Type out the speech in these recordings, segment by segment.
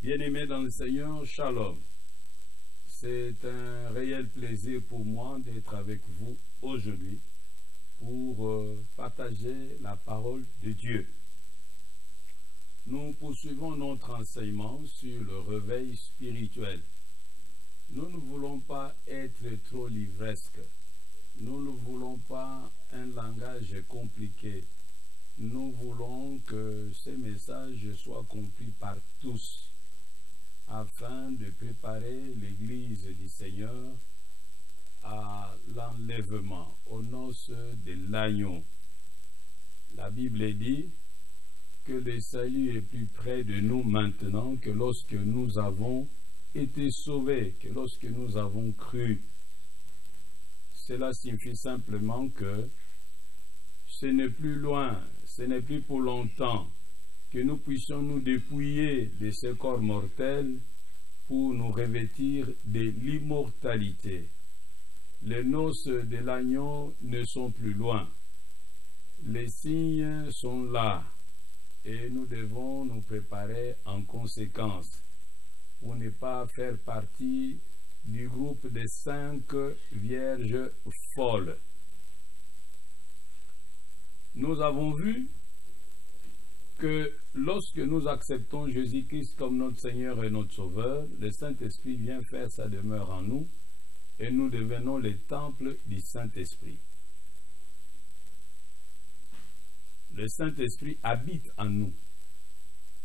Bien-aimés dans le Seigneur, Shalom. C'est un réel plaisir pour moi d'être avec vous aujourd'hui pour partager la parole de Dieu. Nous poursuivons notre enseignement sur le réveil spirituel. Nous ne voulons pas être trop livresques. Nous ne voulons pas un langage compliqué. Nous voulons que ces messages soient compris par tous, afin de préparer l'Église du Seigneur à l'enlèvement, aux noces de l'agneau. La Bible dit que le salut est plus près de nous maintenant que lorsque nous avons été sauvés, que lorsque nous avons cru. Cela signifie simplement que ce n'est plus loin, ce n'est plus pour longtemps que nous puissions nous dépouiller de ce corps mortel pour nous revêtir de l'immortalité. Les noces de l'agneau ne sont plus loin. Les signes sont là et nous devons nous préparer en conséquence pour ne pas faire partie du groupe des 5 vierges folles. Nous avons vu que lorsque nous acceptons Jésus-Christ comme notre Seigneur et notre Sauveur, le Saint-Esprit vient faire sa demeure en nous et nous devenons les temples du Saint-Esprit. Le Saint-Esprit habite en nous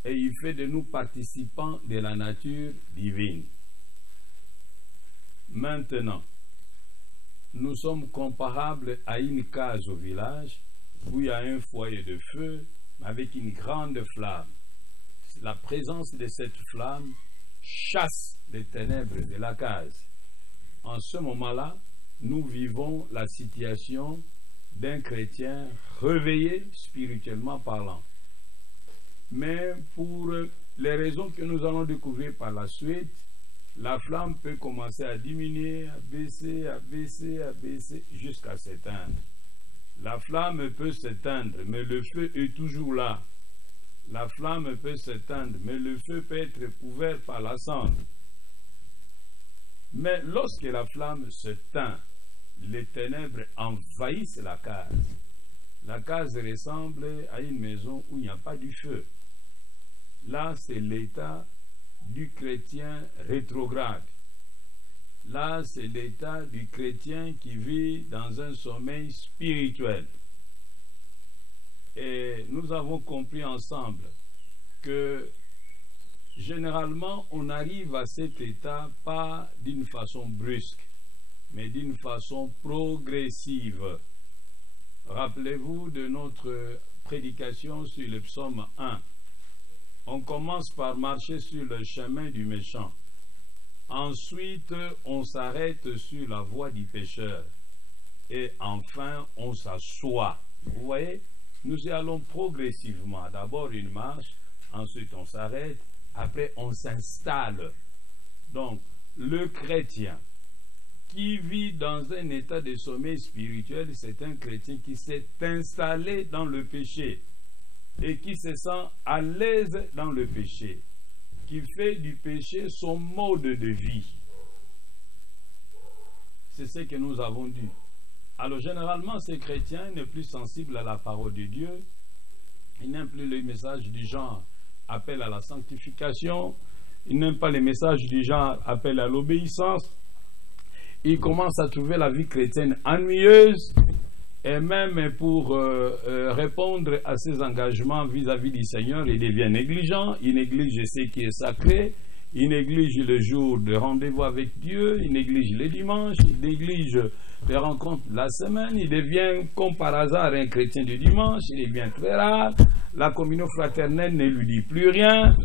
et il fait de nous participants de la nature divine. Maintenant, nous sommes comparables à une case au village où il y a un foyer de feu avec une grande flamme. La présence de cette flamme chasse les ténèbres de la case. En ce moment-là, nous vivons la situation d'un chrétien réveillé spirituellement parlant. Mais pour les raisons que nous allons découvrir par la suite, la flamme peut commencer à diminuer, à baisser, à baisser, à baisser, jusqu'à s'éteindre. La flamme peut s'éteindre, mais le feu est toujours là. La flamme peut s'éteindre, mais le feu peut être couvert par la cendre. Mais lorsque la flamme s'éteint, les ténèbres envahissent la case. La case ressemble à une maison où il n'y a pas du feu. Là, c'est l'état du chrétien rétrograde. Là, c'est l'état du chrétien qui vit dans un sommeil spirituel. Et nous avons compris ensemble que généralement, on arrive à cet état pas d'une façon brusque, mais d'une façon progressive. Rappelez-vous de notre prédication sur le psaume 1. On commence par marcher sur le chemin du méchant. Ensuite, on s'arrête sur la voie du pécheur. Et enfin, on s'assoit. Vous voyez, nous y allons progressivement. D'abord une marche, ensuite on s'arrête, après on s'installe. Donc, le chrétien qui vit dans un état de sommeil spirituel, c'est un chrétien qui s'est installé dans le péché et qui se sent à l'aise dans le péché, qui fait du péché son mode de vie. C'est ce que nous avons dit. Alors généralement, ces chrétiens n'est plus sensible à la parole de Dieu. Ils n'aiment plus les messages du genre appel à la sanctification. Ils n'aiment pas les messages du genre appel à l'obéissance. Ils commencent à trouver la vie chrétienne ennuyeuse. Et même pour répondre à ses engagements vis-à-vis du Seigneur, il devient négligent, il néglige ce qui est sacré, il néglige le jour de rendez-vous avec Dieu, il néglige les dimanches, il néglige les rencontres de la semaine, il devient comme par hasard un chrétien du dimanche, il devient très rare, la communion fraternelle ne lui dit plus rien,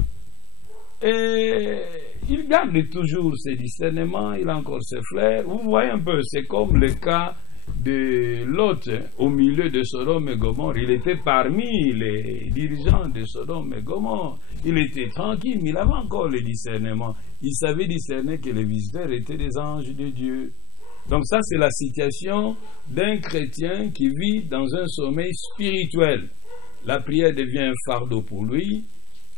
et il garde toujours ses discernements, il a encore ses flairs. Vous voyez un peu, c'est comme le cas de Lot au milieu de Sodome et Gomorrhe. Il était parmi les dirigeants de Sodome et Gomorrhe. Il était tranquille, mais il avait encore le discernement. Il savait discerner que les visiteurs étaient des anges de Dieu. Donc ça, c'est la situation d'un chrétien qui vit dans un sommeil spirituel. La prière devient un fardeau pour lui.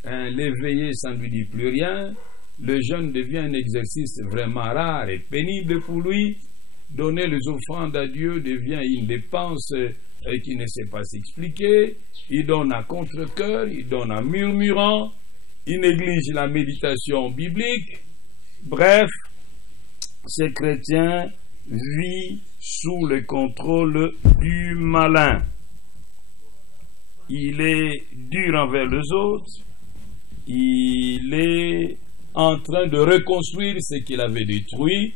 L'éveillé, ça ne lui dit plus rien. Le jeûne devient un exercice vraiment rare et pénible pour lui. Donner les offrandes à Dieu devient une dépense qui ne sait pas s'expliquer. Il donne à contre-cœur, il donne en murmurant, il néglige la méditation biblique. Bref, ce chrétien vit sous le contrôle du malin. Il est dur envers les autres. Il est en train de reconstruire ce qu'il avait détruit.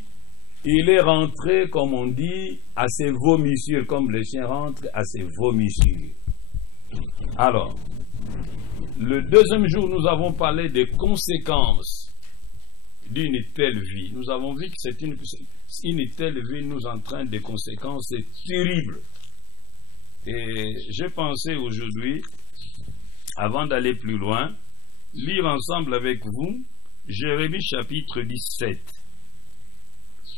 Il est rentré, comme on dit, à ses vomissures, comme les chiens rentrent à ses vomissures. Alors, le deuxième jour, nous avons parlé des conséquences d'une telle vie. Nous avons vu que une telle vie nous entraîne des conséquences terribles. Et j'ai pensé aujourd'hui, avant d'aller plus loin, lire ensemble avec vous Jérémie chapitre 17.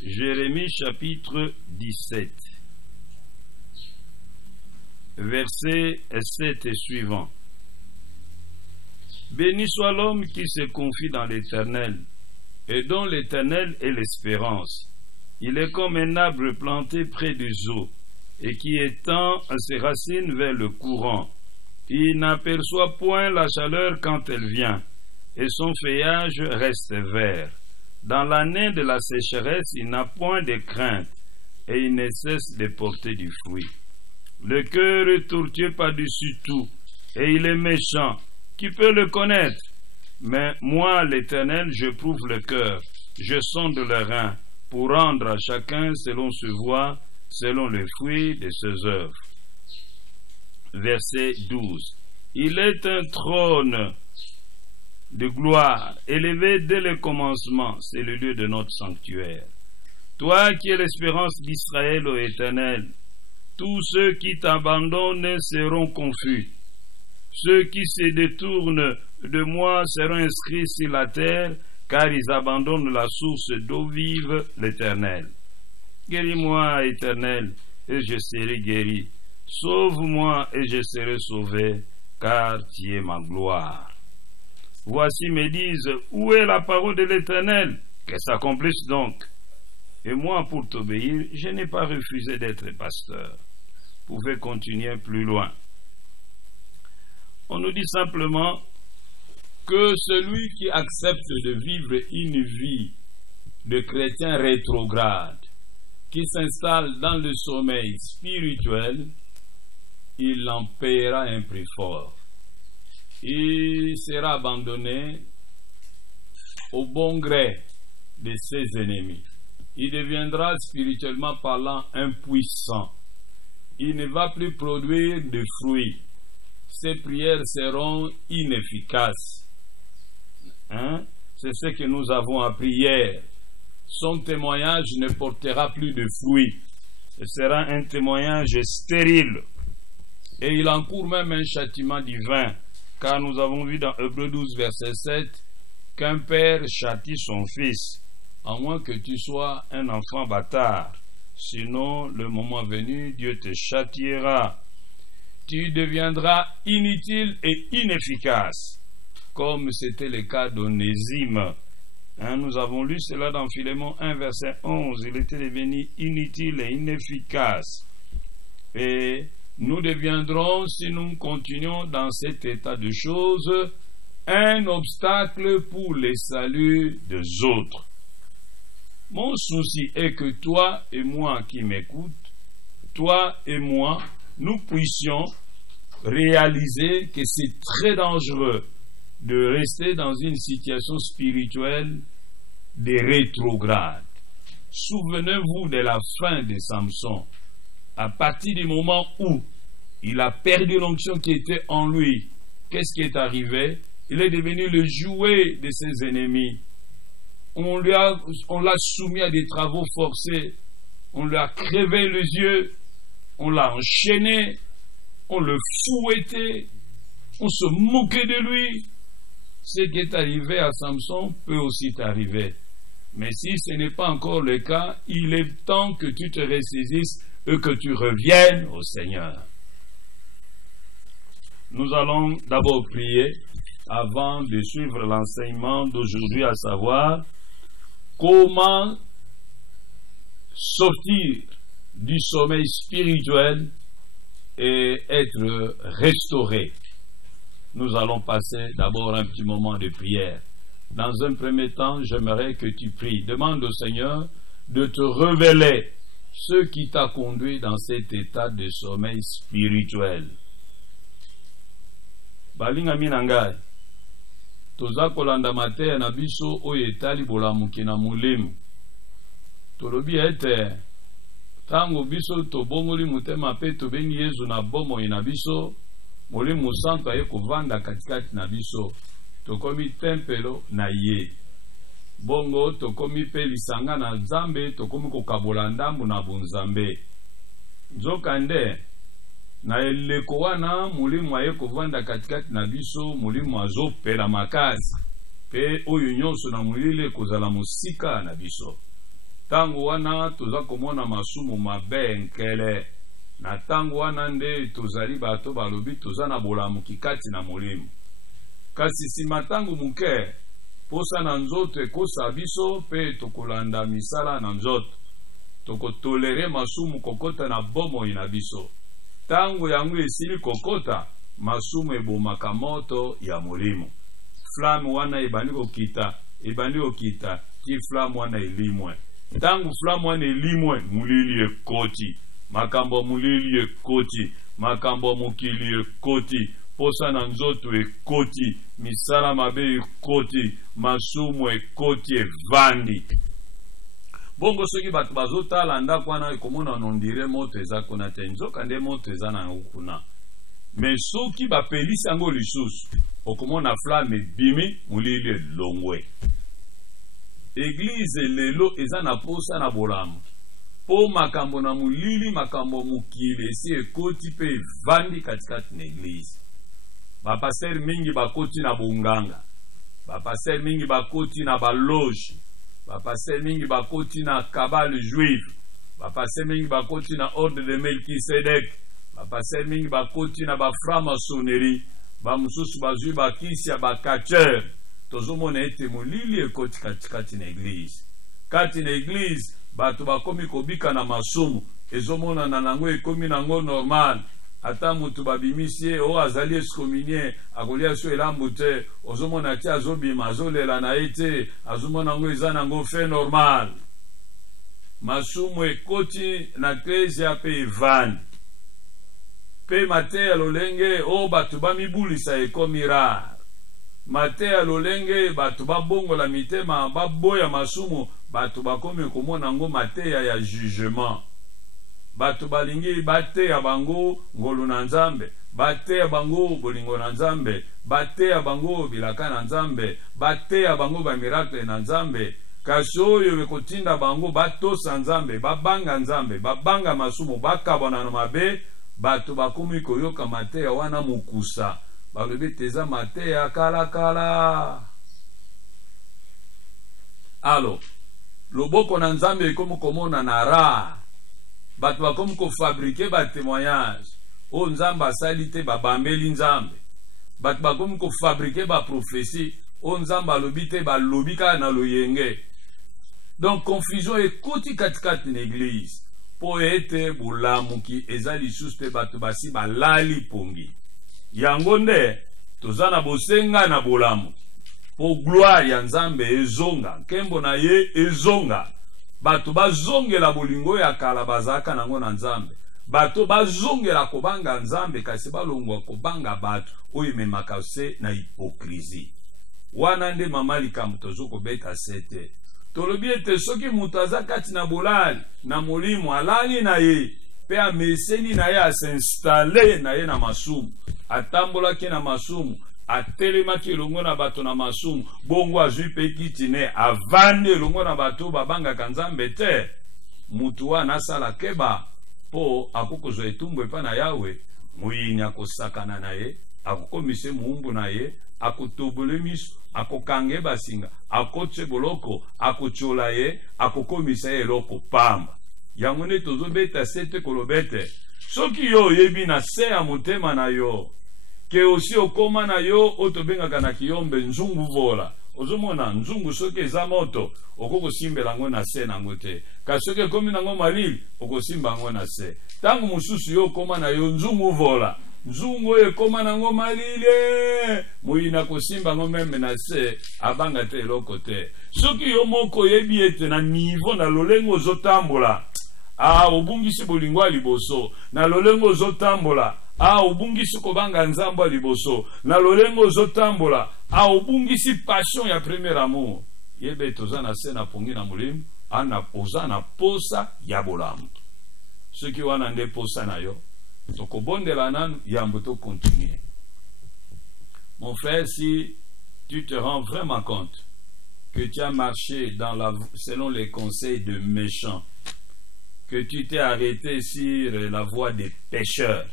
Jérémie chapitre 17, versets 7 et suivants. Béni soit l'homme qui se confie dans l'Éternel, et dont l'Éternel est l'espérance. Il est comme un arbre planté près des eaux, et qui étend ses racines vers le courant. Il n'aperçoit point la chaleur quand elle vient, et son feuillage reste vert. Dans l'année de la sécheresse, il n'a point de crainte, et il ne cesse de porter du fruit. Le cœur est tortueux par-dessus tout, et il est méchant. Qui peut le connaître? Mais moi, l'Éternel, je prouve le cœur, je sonde le rein, pour rendre à chacun selon ses voies, selon le fruit de ses œuvres. Verset 12. Il est un trône de gloire, élevé dès le commencement, c'est le lieu de notre sanctuaire. Toi qui es l'espérance d'Israël, ô Éternel, tous ceux qui t'abandonnent seront confus. Ceux qui se détournent de moi seront inscrits sur la terre, car ils abandonnent la source d'eau vive, l'Éternel. Guéris-moi, Éternel, et je serai guéri. Sauve-moi, et je serai sauvé, car tu es ma gloire. Voici me disent, où est la parole de l'Éternel? Qu'elle s'accomplisse donc. Et moi, pour t'obéir, je n'ai pas refusé d'être pasteur. Vous pouvez continuer plus loin. On nous dit simplement que celui qui accepte de vivre une vie de chrétien rétrograde, qui s'installe dans le sommeil spirituel, il en paiera un prix fort. Il sera abandonné au bon gré de ses ennemis. Il deviendra spirituellement parlant impuissant. Il ne va plus produire de fruits. Ses prières seront inefficaces. C'est ce que nous avons appris hier. Son témoignage ne portera plus de fruits. Ce sera un témoignage stérile. Et il encourt même un châtiment divin. Car nous avons vu dans Hébreux 12, verset 7, qu'un père châtie son fils, à moins que tu sois un enfant bâtard. Sinon, le moment venu, Dieu te châtiera. Tu deviendras inutile et inefficace, comme c'était le cas d'Onésime. Nous avons lu cela dans Philémon 1, verset 11. Il était devenu inutile et inefficace. Et nous deviendrons, si nous continuons dans cet état de choses, un obstacle pour le salut des autres. Mon souci est que toi et moi qui m'écoutes, toi et moi, nous puissions réaliser que c'est très dangereux de rester dans une situation spirituelle de rétrograde. Souvenez-vous de la fin de Samson. À partir du moment où il a perdu l'onction qui était en lui, qu'est-ce qui est arrivé? Il est devenu le jouet de ses ennemis. On l'a soumis à des travaux forcés. on lui a crevé les yeux, on l'a enchaîné, on le fouettait, on se moquait de lui. Ce qui est arrivé à Samson peut aussi t'arriver. Mais si ce n'est pas encore le cas, il est temps que tu te ressaisisses et que tu reviennes au Seigneur. Nous allons d'abord prier avant de suivre l'enseignement d'aujourd'hui, à savoir comment sortir du sommeil spirituel et être restauré. Nous allons passer d'abord un petit moment de prière. Dans un premier temps, j'aimerais que tu pries. Demande au Seigneur de te révéler ce qui t'a conduit dans cet état de sommeil spirituel. Balinga minangai, toza kolanda mateya na biso oyo etali bolamuki na molimo. Tolobi ete tango biso tobongoli motema pe tobengi Yesu na bomoi na biso, molimo santo aye kovanda katikati na biso. Tokomi tempelo na ye. Bongo tokomi pe lisanga na Nzambe, tokomi kokabola ndambu na bunzambe. Nzokande na eleko wana molimo aye kovanda katikati na biso, molimo azopela makasi pe oyo nyonso na molile kozala mosika na biso. Tango wana toza komona masumu mabe nkele. Na tango wana nde tozali bato balobi toza na bolamuki kati na molimo. Kasi sima tango muke posa na nzoto ekosa biso pe tokolanda misala na nzoto. Tokotolere masumu kokota na bomoi na biso. Tango yangu esili kokota, masumu ebomaka moto ya molimo. Flamme wana ebandi okita, ti flamme wana elimwe. Tango flamme wana elimwe, mulili ekoti. Makambo mulili ekoti, makambo mukili ekoti, posa na nzoto ekoti, misala mabe ekoti, masumu ekoti evandi. Bongo soki bato bazotala ndako wana ekomona nondire moto eza kuna te, nzoka nde moto eza na kuna. Mais soki bapelisi yango lisusu, okomona flamme ebimi, mulili elongwe. Église lelo eza na posa na bolamu. Po makambo na mulili, makambo mukile esi ekoti pe evandi katikati na église. Bapaster mingi bakoti na bonganga. Bapaster mingi bakoti na baloge. Bapaster mingi bakoti na kabale juive. Bapaster mingi bakoti na ordre de Melkisedek. Bapaster mingi bakoti na baframaçonnerie. Bamususu bazui bakisi ya bakacher. Tozomona ete mulili ekoti katikati na église. Kati na église bato bakomi kobika na masumu, ezomona na nango ekomi nango normal. Ata mutu babimisie o azali escominien akolia so elambu te, ozomona ti azobima azolela na ete, azomona nango eza nango fe normal. Masumu ekoti na eklezia pe evandi. Pe mateya lolenge o bato bamibulisa ekomi rare. Mateya lolenge bato babongola mitema baboya masumu, bato bakomi komona ngo mateya ya jugement. Bato balingi bateya bango ngolu na Nzambe, bateya bango bolingo na Nzambe, bateya bango bilaka na Nzambe, bateya bango ba miracle na Nzambe. Kasi oyo bekotinda bango batosa Nzambe, babanga Nzambe, babanga masumu, bakabona na mabe, bato bakomi koyoka mateya wana mukusa. Balobi teza mateya kala kala. Alo, loboko na Nzambe ekomi komona na ra. Bato bakomi kofabrike ba témoignage. O Nzambe asali te babambeli Nzambe. Bato bakomi kofabrike ba prophétie. O Nzambe alobi te balobi kaka na loyenge. Donc confusion ekoti katikati na église. Po ete bolamuki eza lisusu te bato basi balali pongi. Yango nde tozana bosenga na bolamu. Po gloire ya Nzambe ezonga, nkembo na ye ezonga. Bato bazongela bolingo ya kala bazaka nango na Nzambe. Bato bazongela kobanga Nzambe kasi balongwa kobanga bato oyo memaka se na hypocrisie. Wana nde mama likambo tozoko beta sete. Tolobi ete soki mutu aza kati na bolali na molimo alali na ye, pe ameseni na ye asinstale na ye na masumu, atambolaki na masumu, atelemaki elongo na bato na masumu, bongo azwi pe kiti ne avandi elongo na bato babangaka Nzambe te. mutu wana asala keba po akokozwa etumbu epa na Yawe, muyini akosakana na ye, akokomise muumbu na ye, akotobole miso, akokange basinga, akotse boloko, akochola ye, akokomisa ye eloko pamba. Yango nde tozobeta sete kolobete. Soki yo yebi na se ya motema na yo, ke osi okoma na yo otobengaka na kiyombe nzungu vola. Ozomona nzungu soki eza moto, okokosimbela ngo na se nango te. Kasi soki ekomi nango malili, okosimba ngo na se. Tangu mususu yo okoma na yo nzungu vola, nzungu oyo ekoma nango malili, muyina kosimba ngo meme na se, abanga te eloko te. Soki yo moko yebi ete na niveau na lolengo ozotambola, obungisi bolingwa liboso, na lolengo ozotambola, obungisi kobanga nzambo liboso, na lolengo ozotambola, obungisi passion ya premier amour, yebe toza na se na pongi na mulimu, oza na posa ya bolamu. Soki wana nde posa na yo, tokobondela nanu yambo to continuer. Mon frère, si tu te rends vraiment compte que tu as marché selon les conseils de méchants, que tu t'es arrêté sur la voie des pécheurs,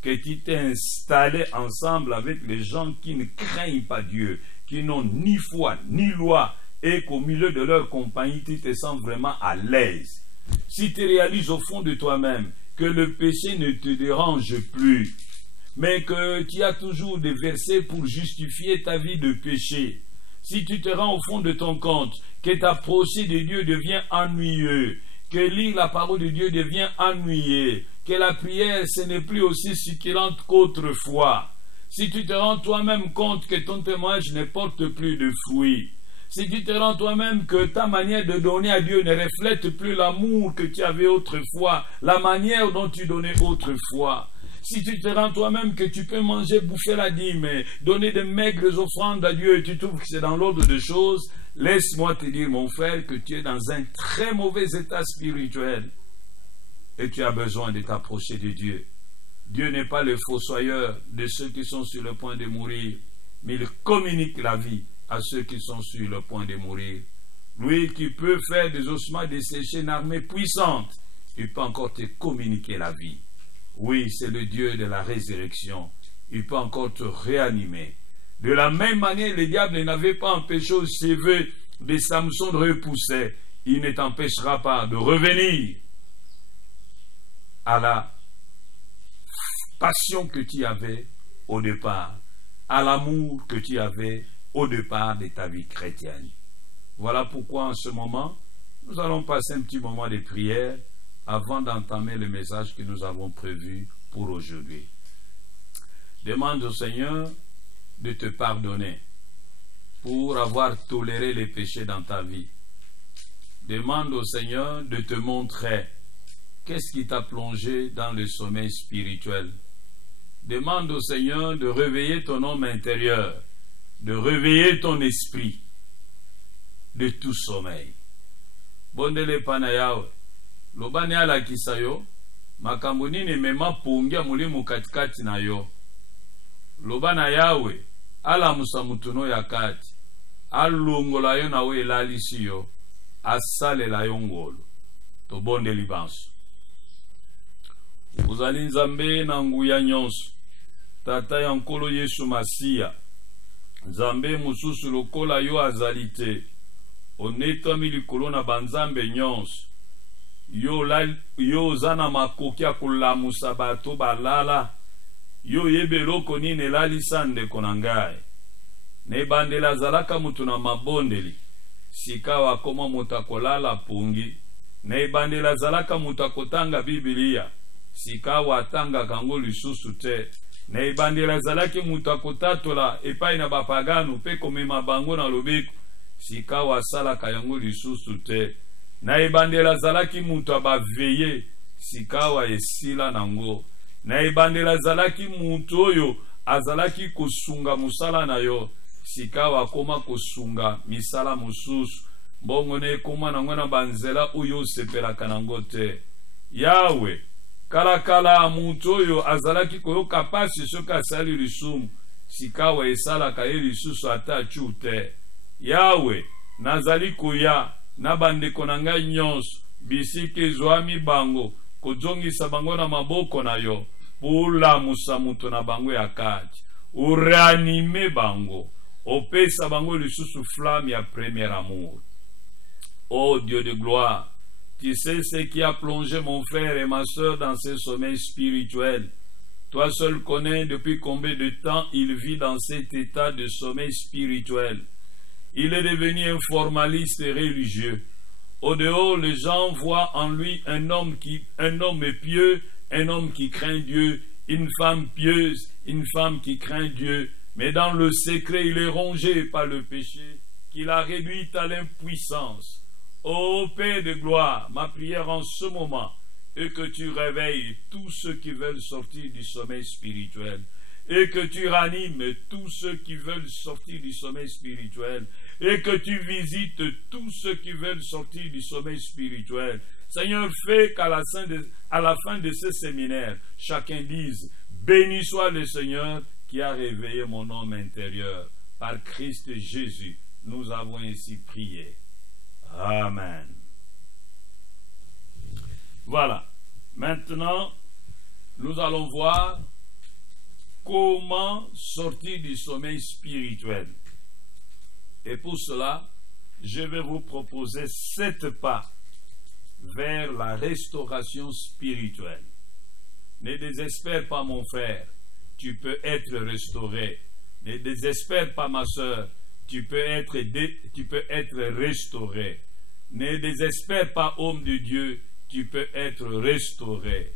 que tu t'es installé ensemble avec les gens qui ne craignent pas Dieu, qui n'ont ni foi ni loi, et qu'au milieu de leur compagnie, tu te sens vraiment à l'aise. Si tu réalises au fond de toi-même que le péché ne te dérange plus, mais que tu as toujours des versets pour justifier ta vie de péché, si tu te rends au fond de ton compte que t'approcher de Dieu devient ennuyeux, que lire la parole de Dieu devient ennuyé, que la prière ce n'est plus aussi succulente qu'autrefois, si tu te rends toi-même compte que ton témoignage ne porte plus de fruits, si tu te rends toi-même que ta manière de donner à Dieu ne reflète plus l'amour que tu avais autrefois, la manière dont tu donnais autrefois, si tu te rends toi-même que tu peux manger, bouffer la dîme, donner de maigres offrandes à Dieu et tu trouves que c'est dans l'ordre des choses, laisse-moi te dire, mon frère, que tu es dans un très mauvais état spirituel et tu as besoin de t'approcher de Dieu. Dieu n'est pas le fossoyeur de ceux qui sont sur le point de mourir, mais il communique la vie à ceux qui sont sur le point de mourir. Lui qui peut faire des ossements desséchés une armée puissante, il peut encore te communiquer la vie. Oui, c'est le Dieu de la résurrection. Il peut encore te réanimer. De la même manière, le diable n'avait pas empêché aux cheveux de Samson de repousser. Il ne t'empêchera pas de revenir à la passion que tu avais au départ, à l'amour que tu avais au départ de ta vie chrétienne. Voilà pourquoi en ce moment, nous allons passer un petit moment de prière avant d'entamer le message que nous avons prévu pour aujourd'hui. Demande au Seigneur de te pardonner pour avoir toléré les péchés dans ta vie. Demande au Seigneur de te montrer qu'est-ce qui t'a plongé dans le sommeil spirituel. Demande au Seigneur de réveiller ton homme intérieur, de réveiller ton esprit de tout sommeil. Bondele pana yawe, lobani ala kisayo, makambo nini mema pongia mulimu katikati na yo. Lobana yawe, ala musamutuno ya kati, alungola yo na we lalisi yo, asale la yo ngolo, to bonde libanso. Uzali nzambe na nguya nyonso, tata ya nkolo Yesu Masia, nzambe mususu lokola yo azalite, onetami likolo na banzambe nyonso, yo zana makoki ya kolamusa bato balala, yo yebe loko nini lalisa ndeko na ngai. Ne bandela zalaka mutu na mabondeli, sika wakoma mutakolala pungi. Ne bandela zalaka mutakotanga Biblia, sika watanga kango lisusu te. Ne bandela zalaki mutakotatola epai na bapaganu pe komema bango na lobeko, sika wasala kayango lisusu te. Na ebandela zalaki mutu abaveye, sika wa esila nango. Na ebandela zalaki mutu oyo azalaki kosunga musala na yo, sika wakoma kosunga misala mususu. Mbongo ne koma nango na banzela oyo sepelaka nango te. Yawe, kala mutu oyo azalaki koyoka pasi soki asali lisumu, sika wa esalaka ye lisusu ata chu te. Yawe, nazali koya na bandeko na ngai nyonso bisika ezwami bango kozongisa bango na maboko na yo polamusa moto na bango ya kati oreanime bango opesa bango lisusu flamme ya premier amour. Oh Dieu de gloire, tu sais ce qui a plongé mon frère et ma soeur dans ce sommeil spirituel. Toi seul connais depuis combien de temps il vit dans cet état de sommeil spirituel. Il est devenu un formaliste religieux. Au dehors, les gens voient en lui un homme pieux, un homme qui craint Dieu, une femme pieuse, une femme qui craint Dieu. Mais dans le secret, il est rongé par le péché, qu'il a réduit à l'impuissance. Ô Père de gloire, ma prière en ce moment est que tu réveilles tous ceux qui veulent sortir du sommeil spirituel, et que tu ranimes tous ceux qui veulent sortir du sommeil spirituel, et que tu visites tous ceux qui veulent sortir du sommeil spirituel. Seigneur, fais qu'à la fin de ce séminaire, chacun dise: béni soit le Seigneur qui a réveillé mon homme intérieur. Par Christ Jésus, nous avons ainsi prié. Amen. Voilà. Maintenant, nous allons voir comment sortir du sommeil spirituel. Et pour cela, je vais vous proposer 7 pas vers la restauration spirituelle. Ne désespère pas, mon frère, tu peux être restauré. Ne désespère pas, ma soeur, tu peux être restauré. Ne désespère pas, homme de Dieu, tu peux être restauré.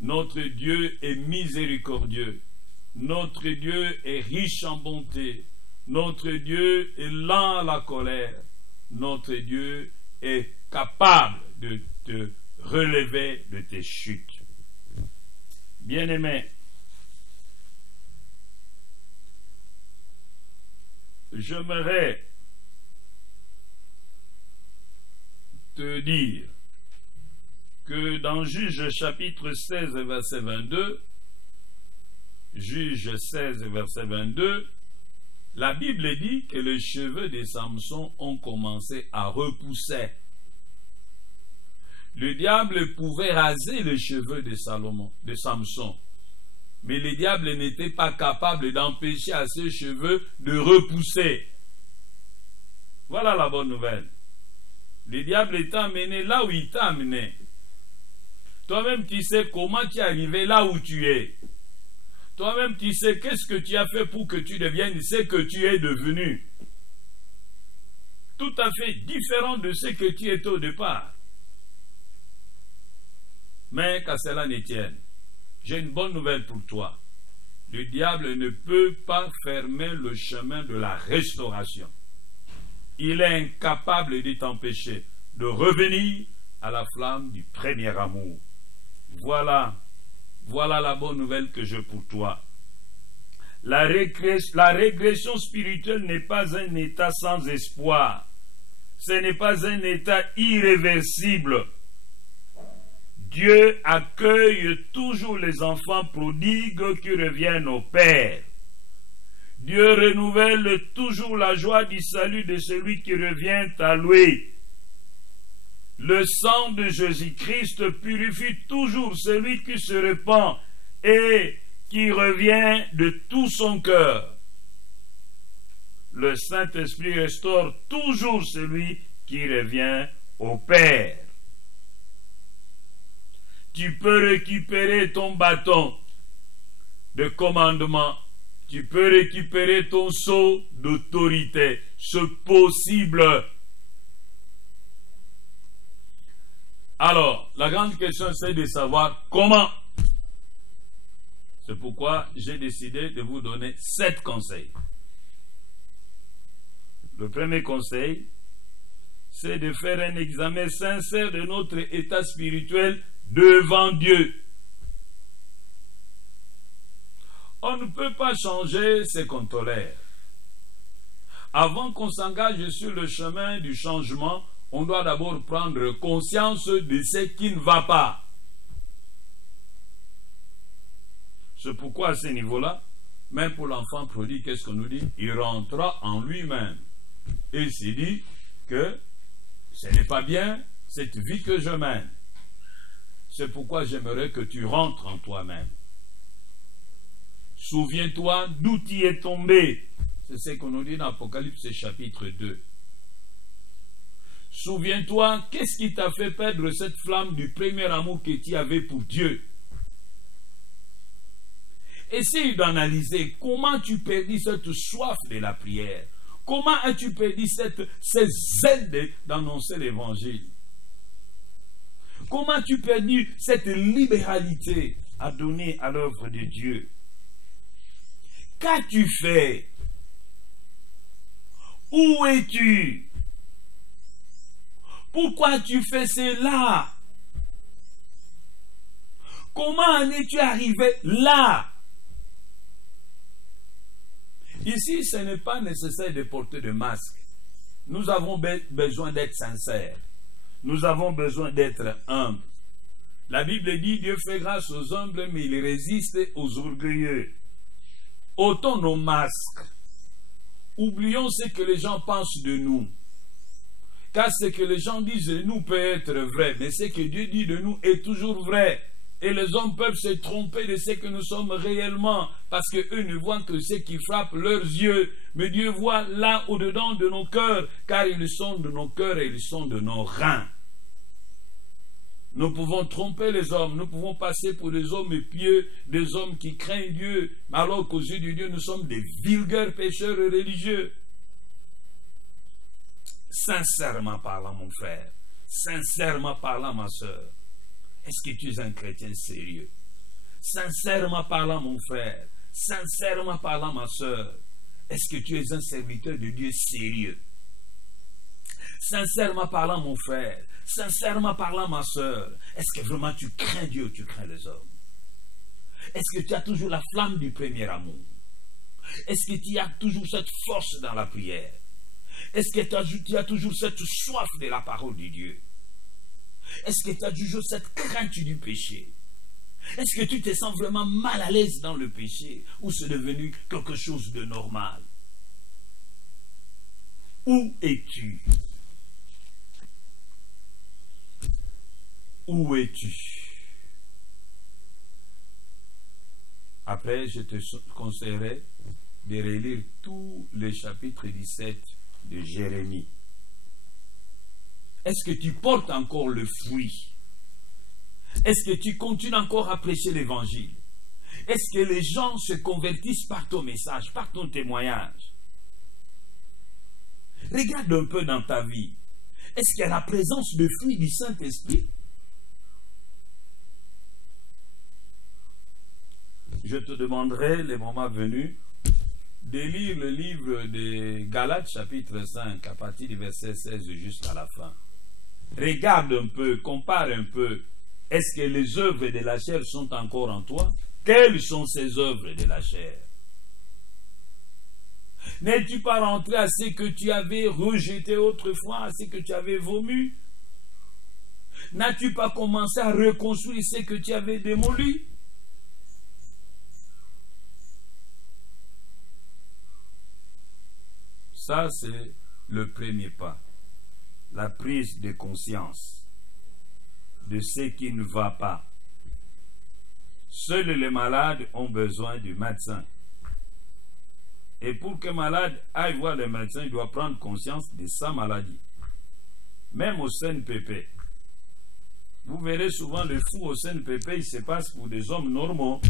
Notre Dieu est miséricordieux. Notre Dieu est riche en bonté. Notre Dieu est lent à la colère. Notre Dieu est capable de te relever de tes chutes. Bien-aimé, j'aimerais te dire que dans Juge chapitre 16 verset 22, Juge 16 verset 22, la Bible dit que les cheveux de Samson ont commencé à repousser. Le diable pouvait raser les cheveux de Samson, mais le diable n'était pas capable d'empêcher à ses cheveux de repousser. Voilà la bonne nouvelle. Le diable t'a amené là où il t'a amené. Toi-même, tu sais comment tu es arrivé là où tu es. Toi-même, tu sais qu'est-ce que tu as fait pour que tu deviennes ce que tu es devenu. Tout à fait différent de ce que tu étais au départ. Mais qu'à cela ne tienne, j'ai une bonne nouvelle pour toi. Le diable ne peut pas fermer le chemin de la restauration. Il est incapable de t'empêcher de revenir à la flamme du premier amour. Voilà la bonne nouvelle que j'ai pour toi. La régression spirituelle n'est pas un état sans espoir. Ce n'est pas un état irréversible. Dieu accueille toujours les enfants prodigues qui reviennent au Père. Dieu renouvelle toujours la joie du salut de celui qui revient à lui. Le sang de Jésus-Christ purifie toujours celui qui se repent et qui revient de tout son cœur. Le Saint-Esprit restaure toujours celui qui revient au Père. Tu peux récupérer ton bâton de commandement. Tu peux récupérer ton sceau d'autorité. C'est possible. Alors, la grande question, c'est de savoir comment. C'est pourquoi j'ai décidé de vous donner 7 conseils. Le premier conseil, c'est de faire un examen sincère de notre état spirituel devant Dieu. On ne peut pas changer ce qu'on tolère. Avant qu'on s'engage sur le chemin du changement, on doit d'abord prendre conscience de ce qui ne va pas. C'est pourquoi à ce niveau-là, même pour l'enfant prodigue, qu'est-ce qu'on nous dit? Il rentra en lui-même. Et il s'est dit que ce n'est pas bien, cette vie que je mène. C'est pourquoi j'aimerais que tu rentres en toi-même. Souviens-toi d'où tu es tombé. C'est ce qu'on nous dit dans Apocalypse chapitre 2. Souviens-toi, qu'est-ce qui t'a fait perdre cette flamme du premier amour que tu avais pour Dieu? Essaye d'analyser comment tu perdis cette soif de la prière. Comment as-tu perdu ces ailes d'annoncer l'évangile? Comment as-tu perdu cette libéralité à donner à l'œuvre de Dieu? Qu'as-tu fait? Où es-tu? Pourquoi tu fais cela? Comment en es-tu arrivé là? Ici, ce n'est pas nécessaire de porter de masque. Nous avons besoin d'être sincères. Nous avons besoin d'être humbles. La Bible dit, Dieu fait grâce aux humbles, mais il résiste aux orgueilleux. Ôtons nos masques. Oublions ce que les gens pensent de nous. Car ce que les gens disent de nous peut être vrai, mais ce que Dieu dit de nous est toujours vrai. Et les hommes peuvent se tromper de ce que nous sommes réellement, parce qu'eux ne voient que ce qui frappe leurs yeux. Mais Dieu voit là au-dedans de nos cœurs, car ils sont de nos cœurs et ils sont de nos reins. Nous pouvons tromper les hommes, nous pouvons passer pour des hommes pieux, des hommes qui craignent Dieu, alors qu'aux yeux de Dieu, nous sommes des vulgaires pécheurs religieux. Sincèrement parlant, mon frère, sincèrement parlant, ma soeur, est-ce que tu es un chrétien sérieux? Sincèrement parlant, mon frère, sincèrement parlant, ma soeur, est-ce que tu es un serviteur de Dieu sérieux? Sincèrement parlant, mon frère, sincèrement parlant, ma soeur, est-ce que vraiment tu crains Dieu ou tu crains les hommes? Est-ce que tu as toujours la flamme du premier amour? Est-ce que tu as toujours cette force dans la prière? Est-ce que tu as toujours cette soif de la parole de Dieu? Est-ce que tu as toujours cette crainte du péché? Est-ce que tu te sens vraiment mal à l'aise dans le péché ou c'est devenu quelque chose de normal? Où es-tu? Où es-tu? Après, je te conseillerais de relire tout le chapitre 17 de Jérémie. Est-ce que tu portes encore le fruit? Est-ce que tu continues encore à prêcher l'évangile? Est-ce que les gens se convertissent par ton message, par ton témoignage? Regarde un peu dans ta vie. Est-ce qu'il y a la présence de fruits du Saint-Esprit? Je te demanderai, le moment venu, de lire le livre de Galates chapitre 5 à partir du verset 16 jusqu'à la fin. Regarde un peu, compare un peu. Est-ce que les œuvres de la chair sont encore en toi? Quelles sont ces œuvres de la chair? N'es-tu pas rentré à ce que tu avais rejeté autrefois, à ce que tu avais vomi? N'as-tu pas commencé à reconstruire ce que tu avais démoli? Ça, c'est le premier pas. La prise de conscience de ce qui ne va pas. Seuls les malades ont besoin du médecin. Et pour qu'un malade aille voir le médecin, il doit prendre conscience de sa maladie. Même au CNPP. Vous verrez souvent les fous au CNPP, ils se passent pour des hommes normaux.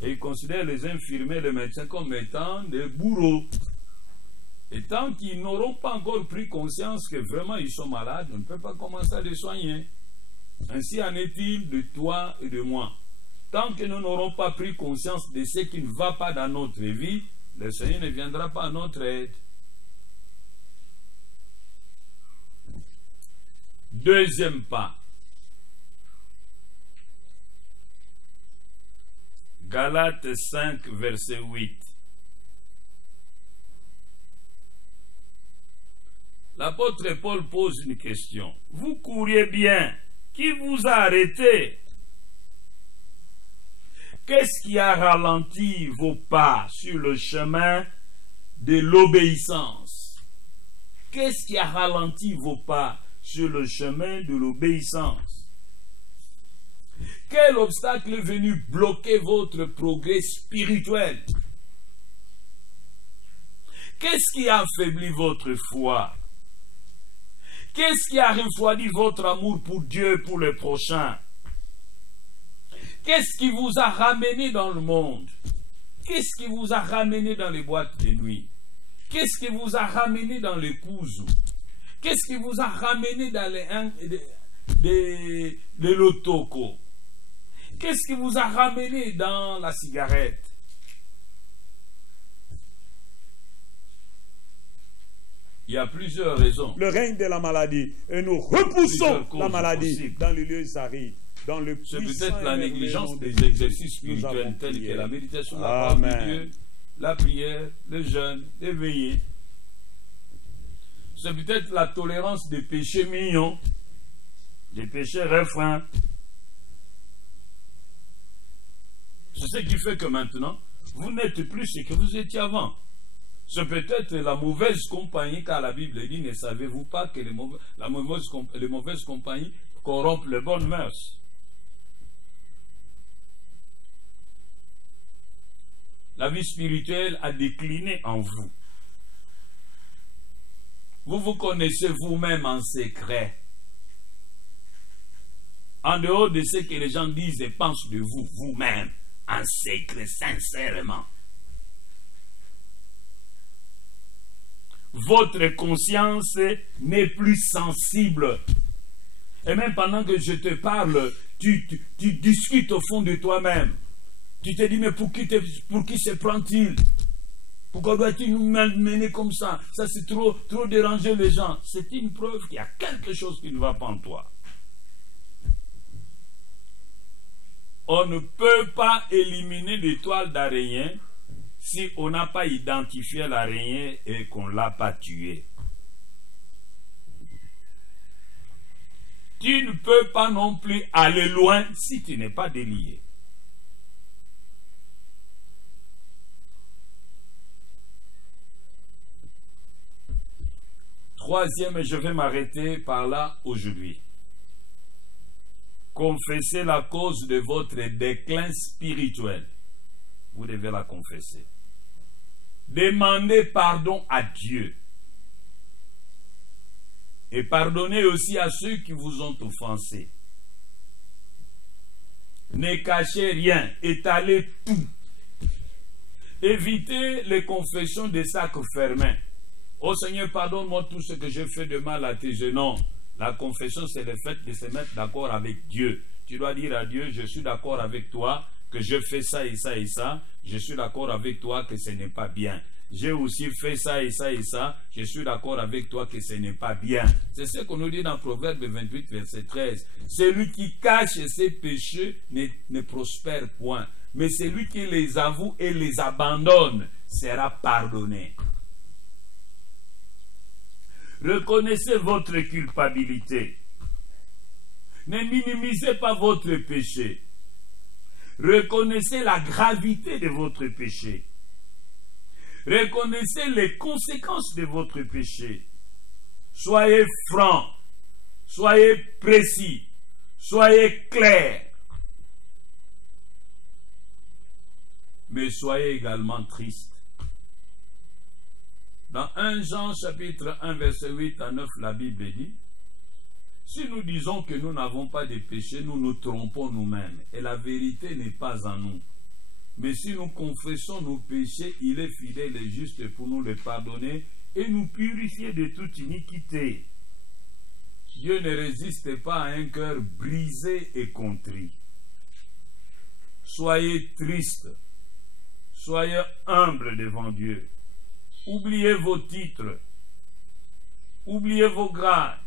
Et ils considèrent les infirmiers, les médecins comme étant des bourreaux. Et tant qu'ils n'auront pas encore pris conscience que vraiment ils sont malades, on ne peut pas commencer à les soigner. Ainsi en est-il de toi et de moi. Tant que nous n'aurons pas pris conscience de ce qui ne va pas dans notre vie, le Seigneur ne viendra pas à notre aide. Deuxième pas. Galates 5, verset 8. L'apôtre Paul pose une question. Vous couriez bien. Qui vous a arrêté? Qu'est-ce qui a ralenti vos pas sur le chemin de l'obéissance? Qu'est-ce qui a ralenti vos pas sur le chemin de l'obéissance? Quel obstacle est venu bloquer votre progrès spirituel? Qu'est-ce qui a affaibli votre foi? Qu'est-ce qui a refroidi votre amour pour Dieu et pour le prochain? Qu'est-ce qui vous a ramené dans le monde? Qu'est-ce qui vous a ramené dans les boîtes de nuit? Qu'est-ce qui vous a ramené dans les cousous? Qu'est-ce qui vous a ramené dans les lotoko? Qu'est-ce qui vous a ramené dans la cigarette? Il y a plusieurs raisons. Le règne de la maladie. Et nous repoussons la maladie possibles. Dans le lieu arides. C'est peut-être la négligence des exercices spirituels tels que la méditation, la parole de Dieu, la prière, le jeûne, les veillées. C'est peut-être la tolérance des péchés mignons, des péchés refrains. C'est ce qui fait que maintenant, vous n'êtes plus ce que vous étiez avant. C'est peut-être la mauvaise compagnie, car la Bible dit, ne savez-vous pas que les mauvaises compagnies corrompent les bonnes mœurs? La vie spirituelle a décliné en vous. Vous vous connaissez vous-même en secret. En dehors de ce que les gens disent et pensent de vous, vous-même, en secret, sincèrement. Votre conscience n'est plus sensible. Et même pendant que je te parle, tu discutes au fond de toi-même. Tu te dis, mais pour qui se prend-il? Pourquoi doit-il nous mener comme ça? Ça, c'est trop déranger les gens. C'est une preuve qu'il y a quelque chose qui ne va pas en toi. On ne peut pas éliminer l'étoile d'araignée si on n'a pas identifié l'araignée et qu'on ne l'a pas tuée. Tu ne peux pas non plus aller loin si tu n'es pas délié. Troisième, et je vais m'arrêter par là aujourd'hui. Confessez la cause de votre déclin spirituel. Vous devez la confesser. Demandez pardon à Dieu. Et pardonnez aussi à ceux qui vous ont offensé. Ne cachez rien, étalez tout. Évitez les confessions des sacs fermés. Oh Seigneur, pardonne-moi tout ce que j'ai fait de mal à tes yeux. Non, la confession, c'est le fait de se mettre d'accord avec Dieu. Tu dois dire à Dieu, je suis d'accord avec toi, que je fais ça et ça et ça. Je suis d'accord avec toi que ce n'est pas bien. J'ai aussi fait ça et ça et ça. Je suis d'accord avec toi que ce n'est pas bien. C'est ce qu'on nous dit dans Proverbe 28, verset 13. Celui qui cache ses péchés ne prospère point. Mais celui qui les avoue et les abandonne sera pardonné. Reconnaissez votre culpabilité. Ne minimisez pas votre péché. Reconnaissez la gravité de votre péché. Reconnaissez les conséquences de votre péché. Soyez franc. Soyez précis. Soyez clair. Mais soyez également triste. Dans 1 Jean chapitre 1 verset 8 à 9, la Bible dit, si nous disons que nous n'avons pas de péché, nous nous trompons nous-mêmes et la vérité n'est pas en nous. Mais si nous confessons nos péchés, il est fidèle et juste pour nous les pardonner et nous purifier de toute iniquité. Dieu ne résiste pas à un cœur brisé et contrit. Soyez tristes, soyez humbles devant Dieu. Oubliez vos titres, oubliez vos grades,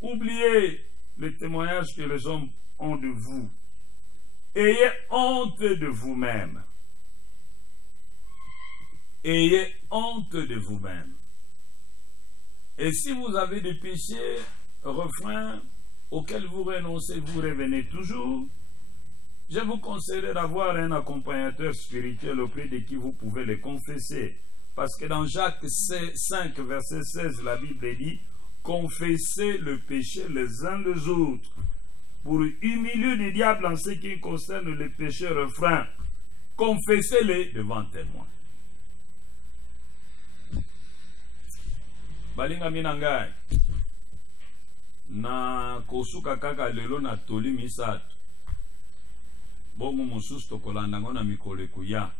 oubliez les témoignages que les hommes ont de vous. Ayez honte de vous-même. Ayez honte de vous-même. Et si vous avez des péchés, refrains auxquels vous renoncez, vous revenez toujours, je vous conseillerais d'avoir un accompagnateur spirituel auprès de qui vous pouvez les confesser. Parce que dans Jacques 5, verset 16, la Bible dit, confessez le péché les uns les autres, pour humilier le diable en ce qui concerne les péchés refrains. Confessez-les devant témoin. Balinga minangai na kosuka kaka lelo na toli misato bongo mosusu tokolanda ngo na mikolo ekuya.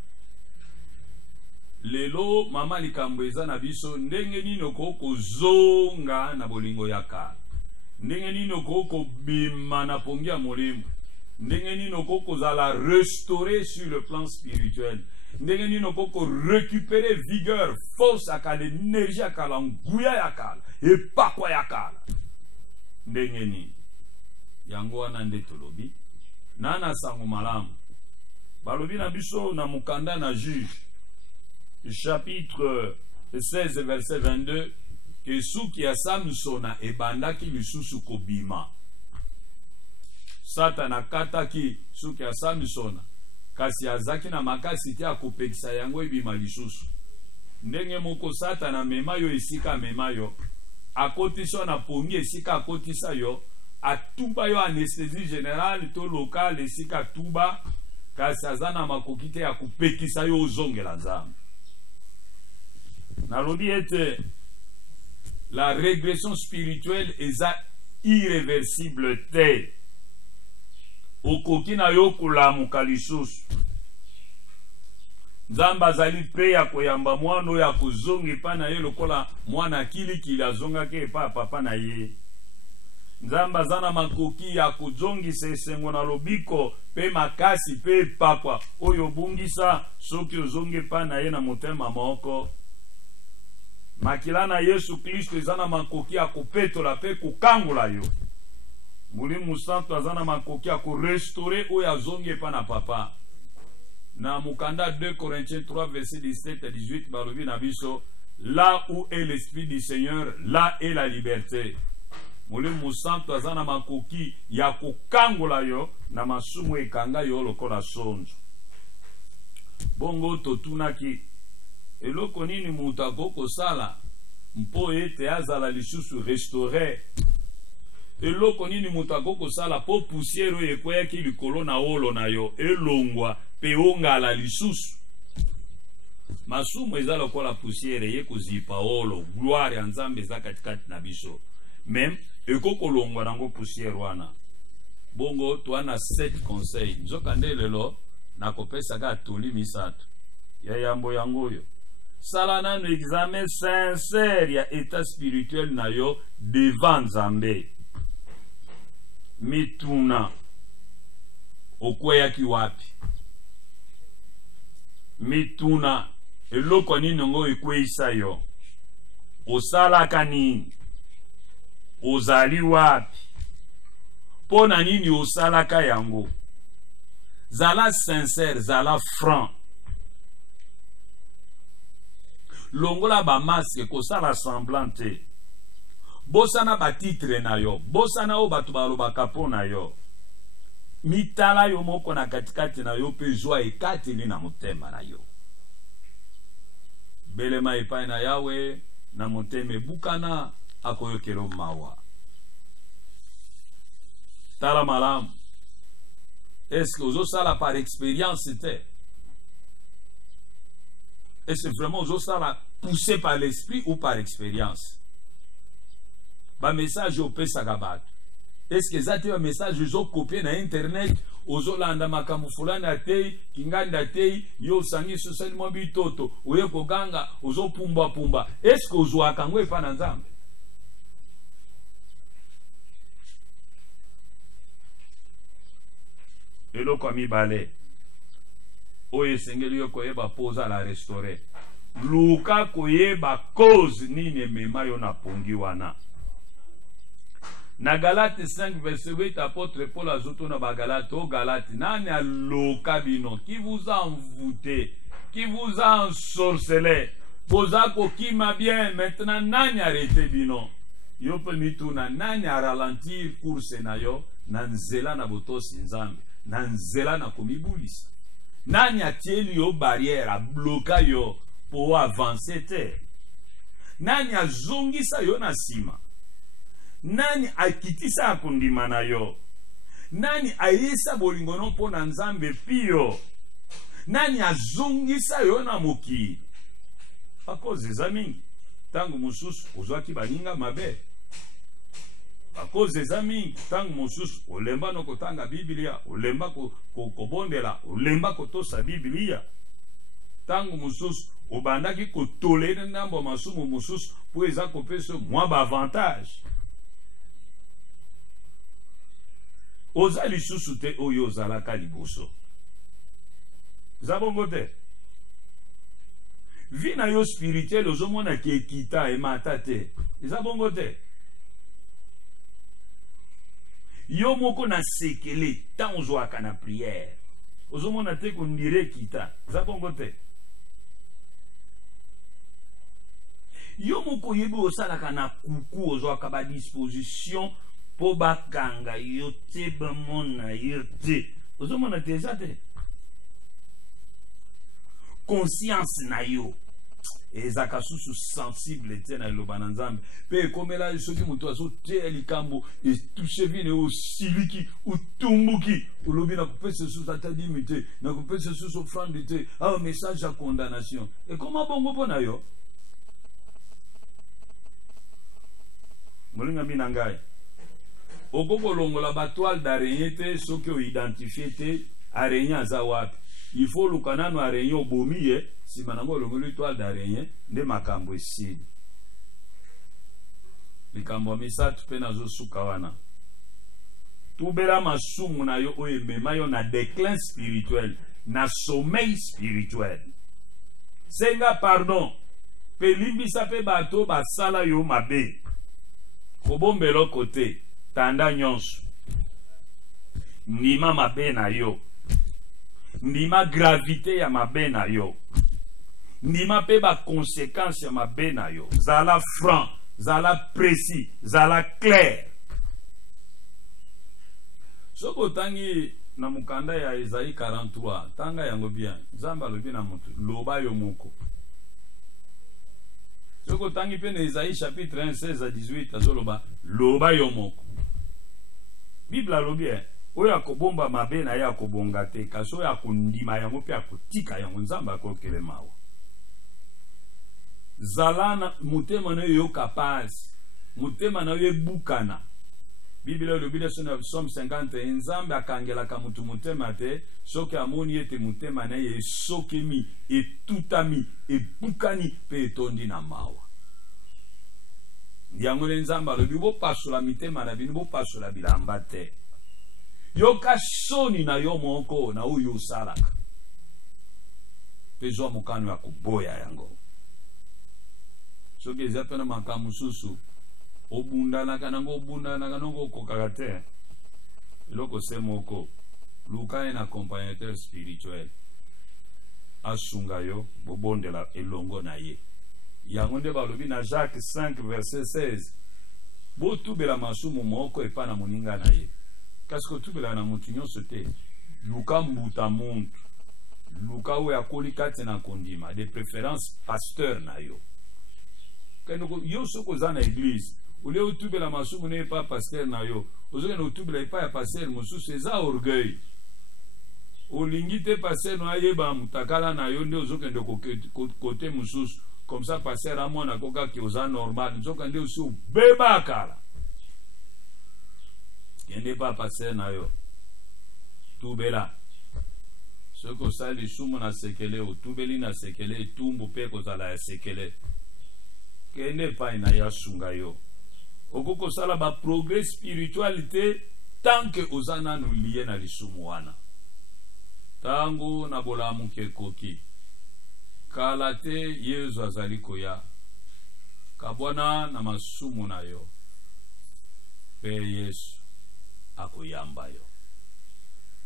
Lelo mama likambo eza na biso ndenge nini okozonga na bolingo ya kala, ndenge nini okobima na pongi ya molimo, ndenge nini okozala restaurer sur le plan spirituel, ndenge nini récupérer vigueur, force ya kala, énergie ya kala, nguya ya kala, epakwa ya kala. Ndenge nini yango wana nde tolobi nana sango malamu balobi na biso na mukanda na Juge chapitre 16 verset 22 ke suki ya Samsona ebandaki lisusu kobima. Satana akataki suki ya Samsona kasi azaki na makasi te akopekisa yango ebima lisusu. Ndenge moko Satana mema yo esika mema yo, akotisa na pongi esika akotisa yo, atuba yo anesthésie générale to locale esika tuba, kasi azana makoki te ya kopekisa yo ozongela Nzambe. Nalobi ete la régression spirituelle est irréversible te. Okoki na yo kolamuka lisusu. Nzambe azali pe ya koyamba mwana oyo akozonga epa na ye lokola mwana kilikili azongaki epa papa na ye. Nzambe aza na makoki ya kozongisa esengo na lobiko pe makasi pe epakwa oyo obungisa soki ozonga epa na ye na motema moko. Makila na Yesu Kristo eza na makoki ya kopetola pe kokangola yo. Mulimu Santo aza na makoki ya korestaurer oyo azongi epa na papa. Na mukanda 2 Corinthiens 3 verset 17 à 18 balobi na biso, là où est l'esprit du Seigneur, là est la liberté. Mulimu Santo aza na makoki ya kokangola yo na masumu ekanga yo lokola sonzo. Bongo totunaki eloko nini mutu akokosala mpo ete azala lisusu restauré. Eloko nini mutu akokosala po poussière oyo ekweyaki likolo na olo na yo elongwa pe ongala lisusu. Masumu eza lokola poussière ye kozipa olo, gloire ya Nzambe eza katikati na biso. Même ekokolongwa nango poussière wana. Bongo twana 7 conseils. Nzokande lelo nakopesaka toli misato ya yambo yango yo. Sala nano examen sincère ya état spirituel na yo devant Nzambe. Mituna okweyaki wapi? Mituna eloko nini ngo ekweyisa yo? Osalaka nini? Ozali wapi? Pona nini osalaka yango? Zala sincère, zala franc. Longola ba masque kosala semblante. Bosana ba titre na yo, bosana o batu balobaka pona yo. Mitala yo moko na katikati na yo pe joie ekateli na motema na yo. Belema epai na Yawe na motema bukana akoyokelo mawa. Tala malamu. Est-ce que ozo sala par expérience c'était? Est-ce que vraiment ozo sala poussé par l'esprit ou par expérience? Ba message au pesakabat. Est-ce que zati ba message ozo copier na internet, ozo landa makambo fulani atei, kinganda atei, yo sangi social mobi toto, oye koganga, ozo pumba pumba. Est-ce que ozo akangwe pa na Nzambe? Eloko mibale oyo esengeli yo koyeba poza la restaurer. Luka koyeba cause nini emema yo na pongi wana. Na Galate 5 verset 8 apôtre Paul azoto na bagalate o Galate nani aloka bino, qui vous a envoûté, qui vous a ensorcelé, poza kokima bien, maintenant nani arrêté bino. Yo pe mituna nani a ralentir course na yo na nzela na botosi Nzambe, na nzela na komibulisa. Nani atieli yo barrière a bloka yo po avancer te. Nani azongisa yo na sima. nani akitisa akundima na yo, nani ayesa bolingo no mpo na nzambe pio, nani azongisa yo na mokili. Akoze eza mingi. Tangu mosusu ozwaki baninga mabe, akoze eza mingi. Tangu mosusu olemba no kotanga Biblia, olemba kobondela, olemba kotosa Biblia. Tangu mosusu obandaki kotolera ngambo masumu mosusu po eza kopesa mwa ba avantage. Oza lisusu te oyo ozalaka liboso. Zabongo te. Vi na yo spirituel ozomona ki ekita emata te. Zabongo te. Yo moko na sekele tan ozwaka na prière. Ozomona te kondire ekita. Zabongo te. Yo moko yebi osalaka na kuku ozwaka ba disposition po bakanga yo te bamona yo te. Ozomona te eza te. Conscience na yo ezaka susu sensible te na loba na Nzambe pe komela soki mutu aso te likambo etouche vine osiliki utumbuki ulobi na kupesa susu ata dimite na kupesa susu offrande te message à condamnation et comment bongo pona yo molinga mina ngai okoko longola ba toile d'araignée te soki o identifier te araignée aza wapi. Il faut le canal araignée au bomi, si manango le toile d'araignée, de makambo esili. Likambo misa tu penazo sukawana. Tubela masumu na yo oemema yo na déclin spirituel, na sommeil spirituel. Senga pardon, pe limbisa pe bato basala yo mabe. Kobombelo kote, tanda nyonso. Nima mabe na yo. Nima gravité ya mabe na yo. Nima pe ba conséquence ya mabe na yo. Zala franc, zala précis, zala clair. Soko tangi na mukanda ya Isaïe 43, tanga yango bien. Zamba lobi na mutu, loba yo moko. Soko tangi pe na Isaïe chapitre 1, 16 à 18, azoloba, loba yo moko. Bible lobi oyo akobomba mabe na ye akobonga te kasi oyo akondima yango mpe akotika yango Nzambe akokelema awa. Zala na motema na yo yoka pasi, motema na yo ebukana. Biblia elobi leso na Psaume 51, Nzambe akangelaka mutu motema te soki amoni ete motema na ye esokemi, etutami, ebukani mpe etondi na mawa. Yango le Nzambe alobi bopasola mitema na bino, bopasola bilamba te. Yoka soni na yo moko na uyo salaka. Pezo mokano ya kuboya yango. Soki eza pena makamu susu obundana kanango obundana kanango kokaka te. Eloko se moko luka ena accompagnateur spirituel. Asunga yo bobondela elongo na ye. Yango nde balobi na Jacques 5 verset 16. Botubela masumu moko epa na moninga na ye. Parce que tout bela na mutu nyonso te luka mbuta muntu luka we akoli kati na kondima de préférence pasteur na yo kanoko yo soko za na église ule utubela masumu ne pa pasteur na yo ozoke na utubela pa ya pasteur mususu eza orgueil olingi te pasteur no ayeba mutakala na yo nde ozoke ndo côté mususu comme ça pasteur amona koka ki oza normal nzoka nde osu beba kala. Il n'est pas passé na yo. Tubela. Ce que ça les sumo na sekele o tubeli na sekele tumbu pe ko zala sekele. Que n'est pas na ya sunga yo. Okoko sala ba progrès spiritualité tant que ozana no lié na lisumu wana. Tango na bolamu ke koki. Kalate yezu azali koya. Kabwana na masumu na yo. Pe Yesu.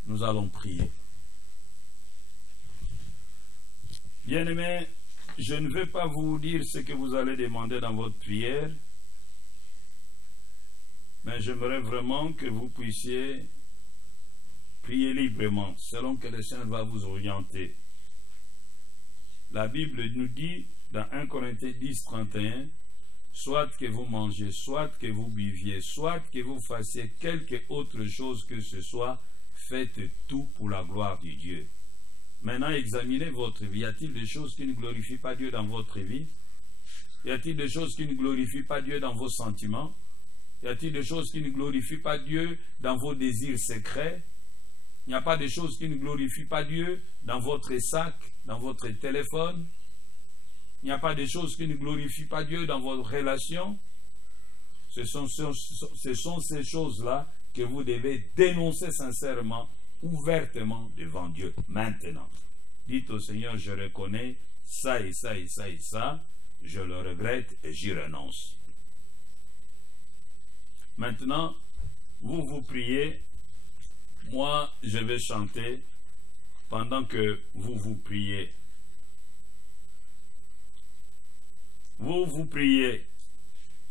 Nous allons prier. Bien-aimés, je ne vais pas vous dire ce que vous allez demander dans votre prière, mais j'aimerais vraiment que vous puissiez prier librement, selon que le Seigneur va vous orienter. La Bible nous dit dans 1 Corinthiens 10, 31, soit que vous mangez, soit que vous buviez, soit que vous fassiez quelque autre chose que ce soit, faites tout pour la gloire de Dieu. Maintenant, examinez votre vie. Y a-t-il des choses qui ne glorifient pas Dieu dans votre vie? Y a-t-il des choses qui ne glorifient pas Dieu dans vos sentiments? Y a-t-il des choses qui ne glorifient pas Dieu dans vos désirs secrets? Il n'y a pas de choses qui ne glorifient pas Dieu dans votre sac, dans votre téléphone? Il n'y a pas de choses qui ne glorifient pas Dieu dans votre relation? Ce sont ces choses-là que vous devez dénoncer sincèrement, ouvertement devant Dieu. Maintenant, dites au Seigneur, je reconnais ça et ça et ça et ça, je le regrette et j'y renonce. Maintenant, vous priez, moi je vais chanter pendant que vous priez. Vous priez,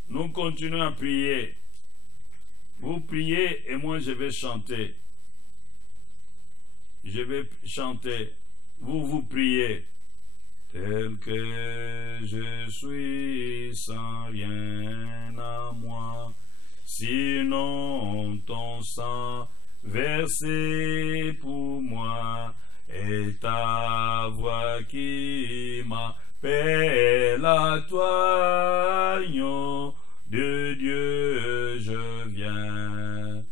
nous continuons à prier. Vous priez et moi je vais chanter. Je vais chanter. Vous priez. Tel que je suis sans rien à moi, sinon ton sang versé pour moi, et ta voix qui m'appelle à toi, agneau de Dieu, je viens.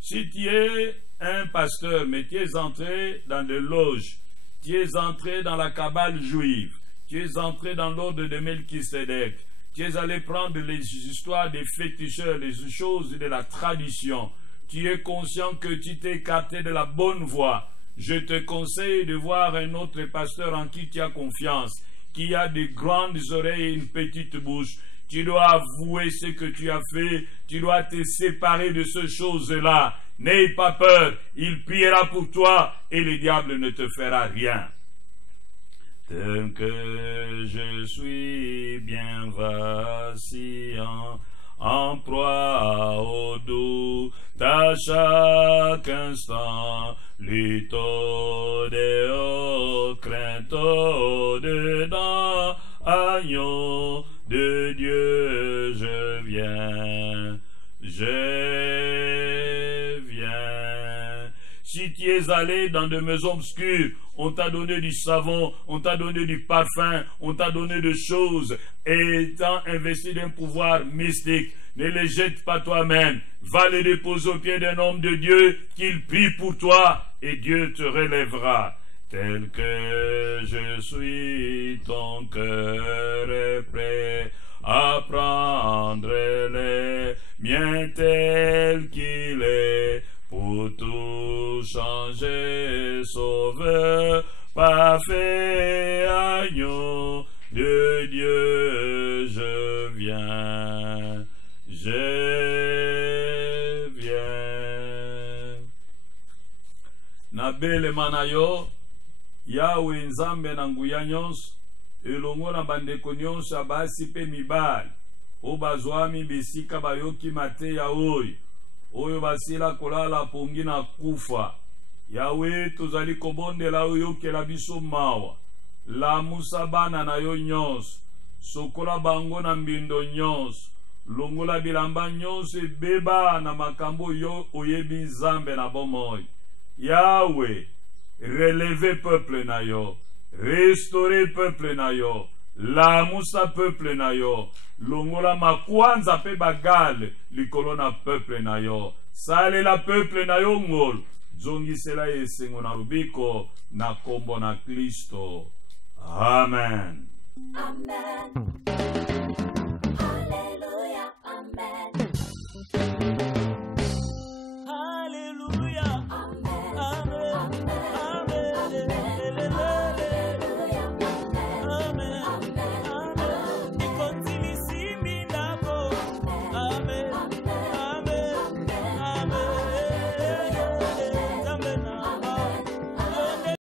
Si tu es un pasteur, mais tu es entré dans des loges, tu es entré dans la cabale juive, tu es entré dans l'ordre de Melchisedec, tu es allé prendre les histoires des féticheurs, les choses de la tradition, tu es conscient que tu t'es écarté de la bonne voie, je te conseille de voir un autre pasteur en qui tu as confiance, qui a de grandes oreilles et une petite bouche. Tu dois avouer ce que tu as fait, tu dois te séparer de ces choses-là. N'aie pas peur, il priera pour toi et le diable ne te fera rien. Tel que je suis bien vacillant, en proie au doute à chaque instant, lutte au crainte au-dedans, agneau de Dieu, je viens. Si tu es allé dans des maisons obscures, on t'a donné du savon, on t'a donné du parfum, on t'a donné des choses, et t'as investi d'un pouvoir mystique, ne les jette pas toi-même, va les déposer aux pieds d'un homme de Dieu, qu'il prie pour toi, et Dieu te relèvera. Tel que je suis, ton cœur est prêt à prendre les miens tel qu'il est, pour tout changer, sauveur, parfait, agneau de Dieu, je viens. Nabele manayo, Yahweh nzambe na nguya nyonso, elongo na bandeko nyonso ya basi pe mibali, o bazwami bisika bayoki mateya oyo basila kolala pongi na kufa. Yahweh tozali kobondela oyokela biso mawa, lamusa bana na yo nyonso, sokola bango na mbindo nyonso, longola bilamba nyonso ebeba na makambo yo oyebi nzambe na bomoi. Yahweh, relevez peuple na yo, restaurer peuple na yo, lamusa peuple na yo, longola makwanza pe bagale likolo na peuple na yo, salela peuple na yo ngolo, zongisela esengo na rubiko na kombo na Kristo. Amen. Amen.